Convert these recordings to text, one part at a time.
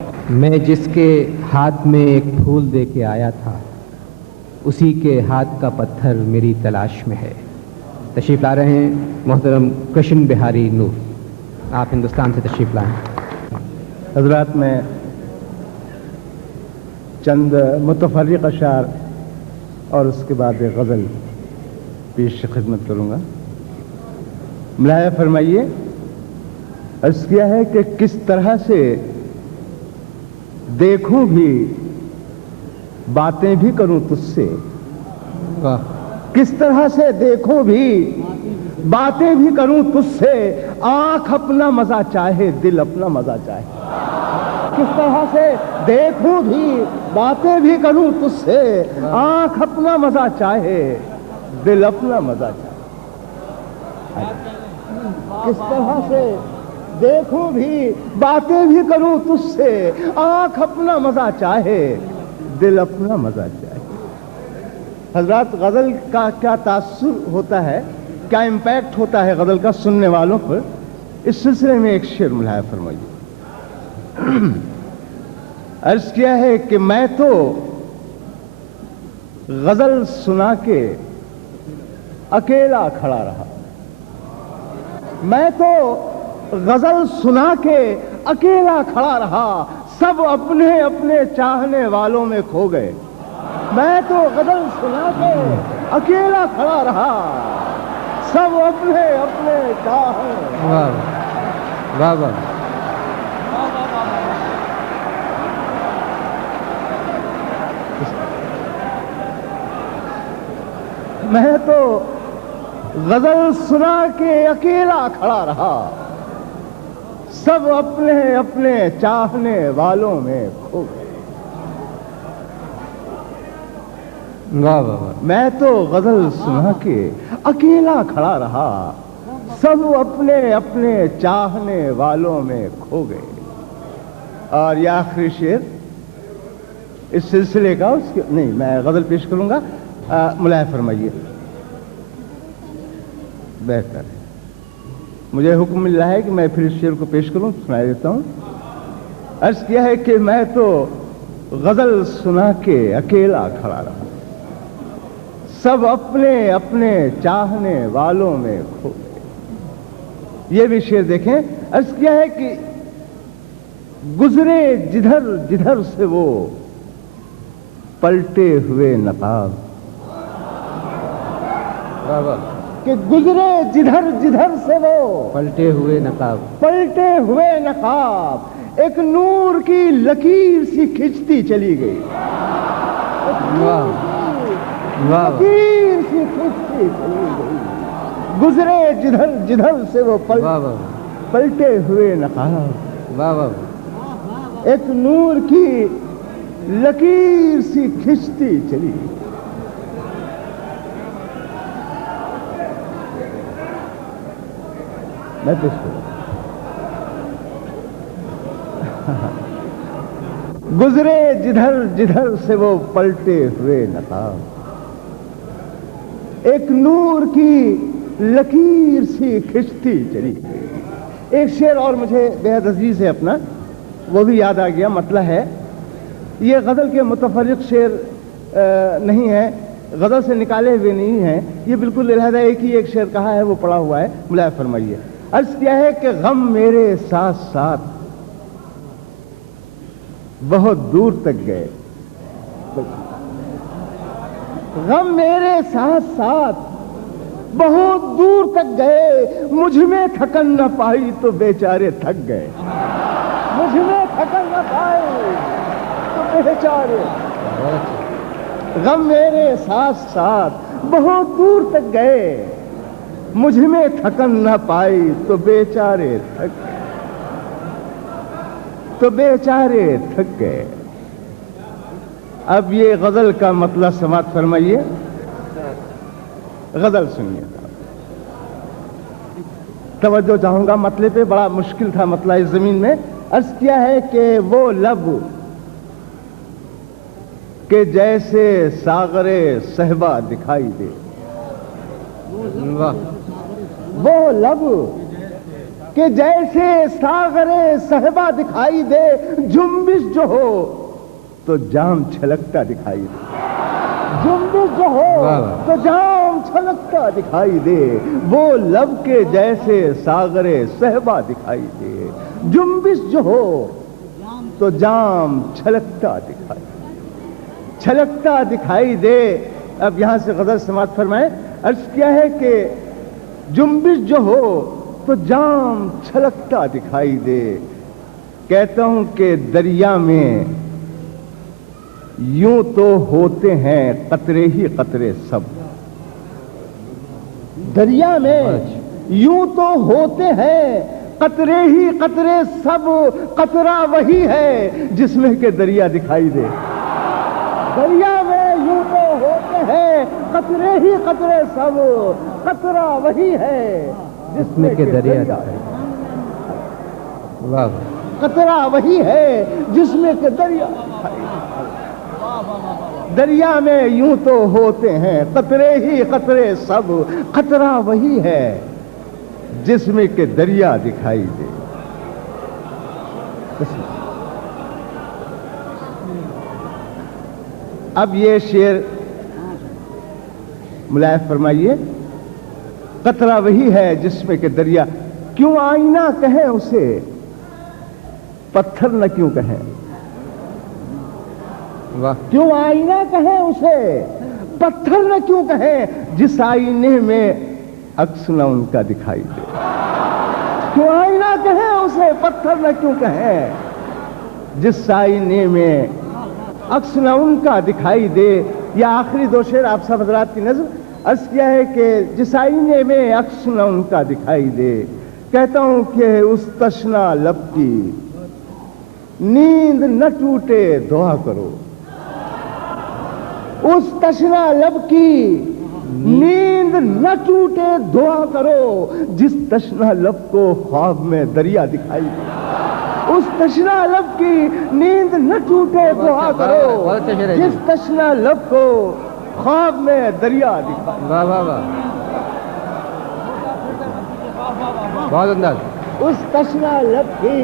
میں جس کے ہاتھ میں ایک پھول دے کے آیا تھا، اسی کے ہاتھ کا پتھر میری تلاش میں ہے۔ تشریف لا رہے ہیں محترم کرشن بہاری نور، آپ ہندوستان سے تشریف لائیں۔ حضرات، میں چند متفرق اشعار اور اس کے بعد ایک غزل پیش خدمت کروں گا۔ ملاحظہ فرمائیے، عرض کیا ہے کہ کس طرح سے دیکھوں بھی باتیں بھی کروں تجھ سے، کس طرح سے دیکھوں بھی باتیں بھی کروں تجھ سے، آنکھ اپنا مزہ چاہے دل اپنا مزہ چاہے۔ کس طرح سے دیکھوں بھی باتیں بھی کروں تجھ سے، آنکھ اپنا مزہ چاہے دل اپنا مزہ چاہے۔ کس طرح سے دیکھوں بھی باتیں بھی کروں تجھ سے، آنکھ اپنا مزہ چاہے دل اپنا مزہ چاہے۔ حضرات، غزل کا کیا تاثر ہوتا ہے، کیا امپیکٹ ہوتا ہے غزل کا سننے والوں پر، اس سلسلے میں ایک شعر ملاحظہ فرمائیے۔ عرض کیا ہے کہ میں تو غزل سنا کے اکیلا کھڑا رہا، میں تو غزل سنا کے اکیلا کھڑا رہا، سب اپنے اپنے چاہنے والوں میں کھو گئے۔ میں تو غزل سنا کے اکیلا کھڑا رہا، سب اپنے اپنے چاہنے۔ واہ واہ، میں تو غزل سنا کے اکیلا کھڑا رہا، سب اپنے اپنے چاہنے والوں میں کھو گئے۔ واہ واہ، میں تو غزل سنا کے اکیلا کھڑا رہا، سب اپنے اپنے چاہنے والوں میں کھو گئے۔ اور یہ آخری شعر اس سلسلے کا، نہیں، میں غزل پیش کروں گا، ملاحظہ فرمائیے۔ بہتر ہے، مجھے حکم مل رہا ہے کہ میں پھر اس شعر کو پیش کروں، سنا دیتا ہوں۔ عرض کیا ہے کہ میں تو غزل سنا کے اکیلا کھڑا رہا، سب اپنے اپنے چاہنے والوں میں کھو گئے۔ یہ بھی شعر دیکھیں، عرض کیا ہے کہ گزرے جدھر جدھر سے وہ پلٹے ہوئے نقاب، کہ گزرے جدھر جدھر سے وہ پلٹے ہوئے نقاب، پلٹے ہوئے نقاب، ایک نور کی لکیر سی کھنچتی چلی گئی۔ لکیر سی کھنچتی چلی گئی، گزرے جدھر جدھر سے وہ پلٹے ہوئے نقاب، واہ واہ، ایک نور کی لکیر سی کھنچتی چلی گئی۔ میں پیش کروں، گزرے جدھر جدھر سے وہ پلٹے ہوئے نقاب، ایک نور کی لکیر سی کھنچتی چلی گئی۔ ایک شعر اور مجھے بے حد عزیز ہے اپنا، وہ بھی یاد آ گیا، مطلب ہے یہ غزل کے متفرق شعر نہیں ہے، غزل سے نکالے ہوئے نہیں ہیں، یہ بالکل علیحدہ ایک ہی ایک شعر کہا ہے، وہ پڑا ہوا ہے، ملاحظہ فرمائیے۔ عرض کیا ہے کہ غم میرے ساتھ ساتھ بہت دور تک گئے، غم میرے ساتھ ساتھ بہت دور تک گئے، مجھ میں تھکن نہ پائی تو بیچارے تھک گئے، مجھ میں تھکن نہ پائی تو بیچارے، غم میرے ساتھ ساتھ بہت دور تک گئے، مجھ میں تھکن نہ پائی تو بیچارے تھک گئے، تو بیچارے تھک گئے۔ اب یہ غزل کا مطلب سماعت فرمائیے، غزل سنیے، توجہ چاہوں گا مطلب پہ، بڑا مشکل تھا مطلب اس زمین میں۔ عرض کیا ہے کہ وہ لب کہ جیسے ساغر صہبا دکھائی دے، وہ لب کہ جیسے ساغر صحبا دکھائی دے، جنبش جو ہو تو جام چھلکتا دکھائی دے، جنبش جو ہو تو جام چھلکتا دکھائی دے، وہ لب کے جیسے ساغر صحبا دکھائی دے، جنبش جو ہو تو جام چھلکتا دکھائی دے۔ اب یہاں سے غزل سماعت فرمائیں۔ عرض کیا ہے کہ جنبش جو ہو تو جام چھلکتا دکھائی دے، کہتا ہوں کہ دریا میں یوں تو ہوتے ہیں قطرے ہی قطرے سب، دریا میں یوں تو ہوتے ہیں قطرے ہی قطرے سب، قطرہ وہی ہے جس میں کہ دریا دکھائی دے، دریا میں یوں تو ہوتے ہیں قطرے ہی قطرے سب، قطرہ وہی ہے جس میں کہ دریا دکھائی دے۔ واہ، قطرہ وہی ہے جس میں کہ دریا دکھائی دے۔ دریا میں یوں تو ہوتے ہیں قطرے ہی قطرے سب، قطرہ وہی ہے جس میں کہ دریا دکھائی دے۔ اب یہ شعر ملاحظہ فرمائیے، قطرہ وہی ہے جس میں کہ دریا، کیوں آئینہ کہیں اسے پتھر نہ کیوں کہیں، کیوں آئینہ کہیں اسے پتھر نہ کیوں کہیں، جس آئینے میں عکس نہ ان کا دکھائی دے، کیوں آئینہ کہیں اسے پتھر نہ کیوں کہیں، جس آئینے میں عکس نہ ان کا دکھائی دے۔ یہ آخری دو شعر آپ سب حضرات کی نظر عرض کیا ہے کہ جس آئینے میں عکس نہ ان کا دکھائی دے، کہتا ہوں کہ اس تشنا لب کی نیند نہ ٹوٹے دعا کرو، اس تشنا لب کی نیند نہ ٹوٹے دعا کرو، جس تشنا لب کو خواب میں دریا دکھائی دے، اس تشنا لب کی نیند نہ ٹوٹے دعا کرو، جس تشنا لب کو خواب میں دریا دکھائی دے۔ واہ واہ واہ، بہت انداز۔ اس تشنا لب کی،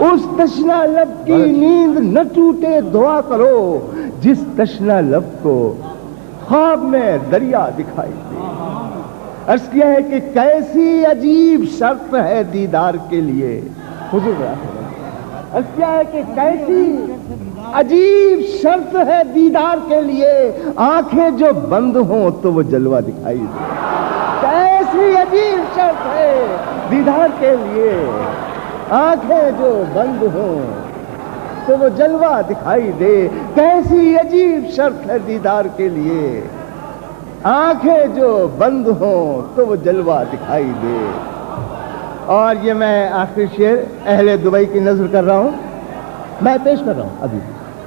اس تشنا لب کی نیند نہ ٹوٹے دعا کرو، جس تشنا لب کو خواب میں دریا دکھائی دے۔ عرض کیا ہے کہ کیسی عجیب شرط ہے دیدار کے لیے، حضور عرض کیا ہے کہ کیسی عجیب شرط ہے دیدار کے لیے، آنکھیں جو بند ہوں تو وہ جلوہ دکھائی دے، کیسی عجیب شرط ہے دیدار کے لیے، آنکھیں جو بند ہوں تو وہ جلوہ دکھائی دے، کیسی عجیب شرط ہے دیدار کے لیے، آنکھیں جو بند ہوں تو وہ جلوہ دکھائی دے۔ اور یہ میں آخری شعر اہل دبئی کی نظر کر رہا ہوں، میں پیش کر رہا ہوں ابھی۔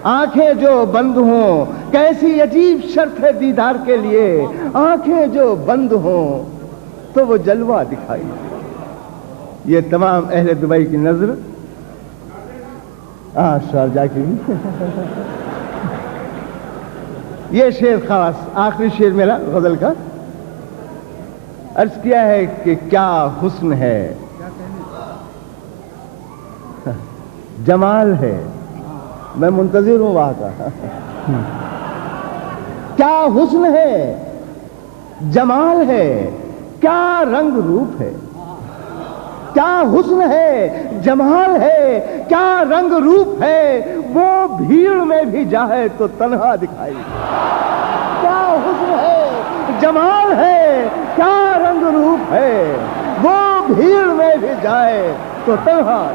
آنکھیں جو بند ہوں کیسی عجیب شرط ہے دیدار کے لیے، آنکھیں جو بند ہوں تو وہ جلوہ دکھائی دے۔ یہ تمام اہل دبئی کی نظر شارجہ کی یہ شعر خاص آخری شعر میرا غزل کا، عرض کیا ہے کہ کیا حسن ہے، جمال ہے، میں منتظر ہوں وہاں کا، کیا حسن ہے، جمال ہے، کیا رنگ روپ ہے، کیا حسن ہے، جمال ہے، کیا رنگ روپ ہے، وہ بھیڑ میں بھی جائے تو تنہا دکھائی دے، کیا حسن ہے، جمال ہے، کیا رنگ روپ ہے، وہ بھیڑ میں بھی جائے تو تنہا۔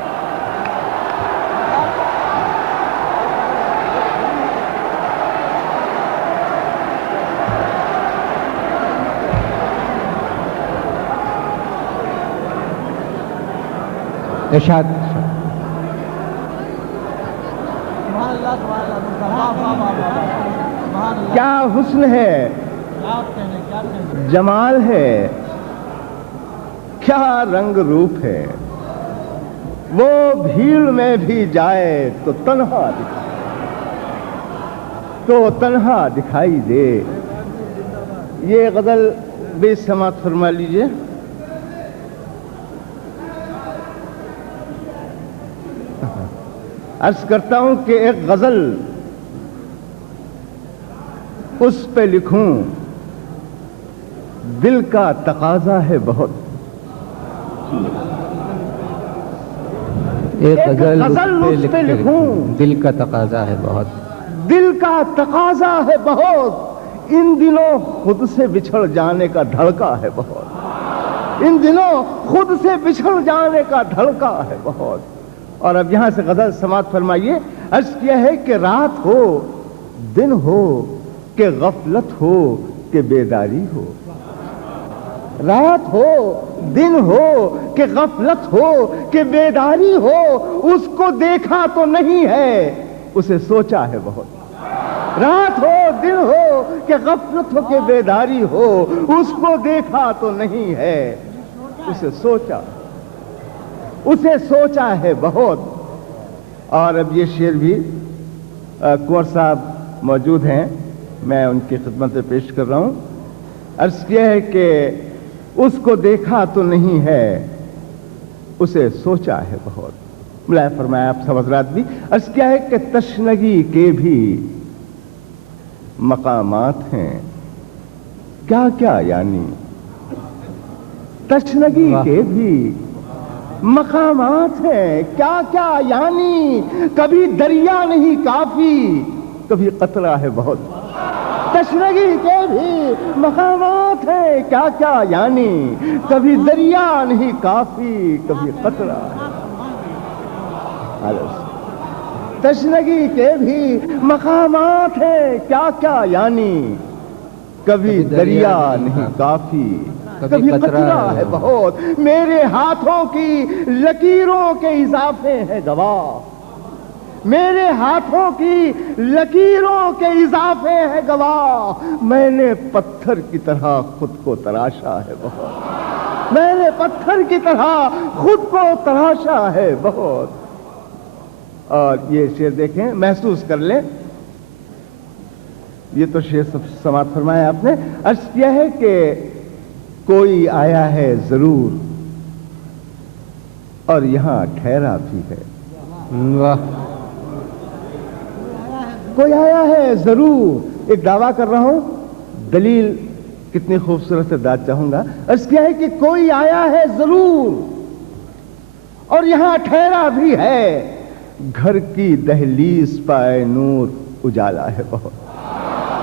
ارشاد۔ کیا حسن ہے، جمال ہے، کیا رنگ روپ ہے، وہ بھیڑ میں بھی جائے تو تنہا دکھائی دے۔ یہ غزل بھی سماعت فرما لیجئے۔ عرض کرتا ہوں کہ ایک غزل اس پہ لکھوں، دل کا تقاضا ہے بہت. ایک غزل اس پہ لکھوں، دل کا تقاضا ہے بہت. دل کا تقاضا ہے بہت، ان دنوں خود سے بچھڑ جانے کا دھڑکا ہے بہت. ان دنوں خود سے بچھڑ جانے کا دھڑکا ہے بہت. اور اب یہاں سے غزل سماعت فرمائیے. عرض کیا ہے کہ رات ہو دن ہو کہ غفلت ہو کہ بیداری ہو. رات ہو دن ہو کہ غفلت ہو کہ بیداری ہو، اس کو دیکھا تو نہیں ہے اسے سوچا ہے بہت. رات ہو دن ہو کہ غفلت ہو کہ بیداری ہو، اس کو دیکھا تو نہیں ہے اسے سوچا ہے بہت. اور اب یہ شعر بھی کنور صاحب موجود ہیں، میں ان کی خدمت میں پیش کر رہا ہوں. عرض کیا ہے کہ اس کو دیکھا تو نہیں ہے اسے سوچا ہے بہت. ملاحظہ فرمایا آپ سب حضرات بھی. عرض کیا ہے کہ تشنگی کے بھی مقامات ہیں، کیا کیا یعنی تشنگی کے بھی مقامات ہیں، کیا کیا یعنی کبھی دریا نہیں کافی کبھی قطرہ ہے بہت. تشنگی کے بھی مقامات ہیں، کیا کیا یعنی کبھی دریا نہیں کافی کبھی قطرہ ہے. تشنگی کے بھی مقامات ہیں، کیا کیا یعنی کبھی دریا نہیں کافی کبھی قطرہ ہے بہت. میرے ہاتھوں کی لکیروں کے اضافے ہیں گواہ، میرے ہاتھوں کی لکیروں کے اضافے ہیں گواہ. میں نے پتھر کی طرح خود کو تراشا ہے بہت. میں نے پتھر کی طرح خود کو تراشا ہے بہت. اور یہ شعر دیکھیں، محسوس کر لیں. یہ تو شعر سب سماعت فرمایا آپ نے. عرض کیا ہے کہ کوئی آیا ہے ضرور اور یہاں ٹھہرا بھی ہے. واہ. کوئی آیا ہے ضرور. ایک دعویٰ کر رہا ہوں، دلیل کتنی خوبصورت سے داد چاہوں گا. عرض کیا ہے کہ کوئی آیا ہے ضرور اور یہاں ٹھہرا بھی ہے. گھر کی دہلیز پائے نور اجالا ہے بہت.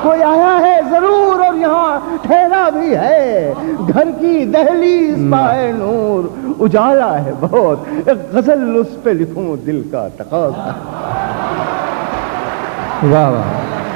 کوئی آیا ہے ضرور اور یہاں ٹھہرا بھی ہے. گھر کی دہلیز پائے نور اجالا ہے بہت. ایک غزل اس پہ لکھوں، دل کا تقاضا. واہ واہ.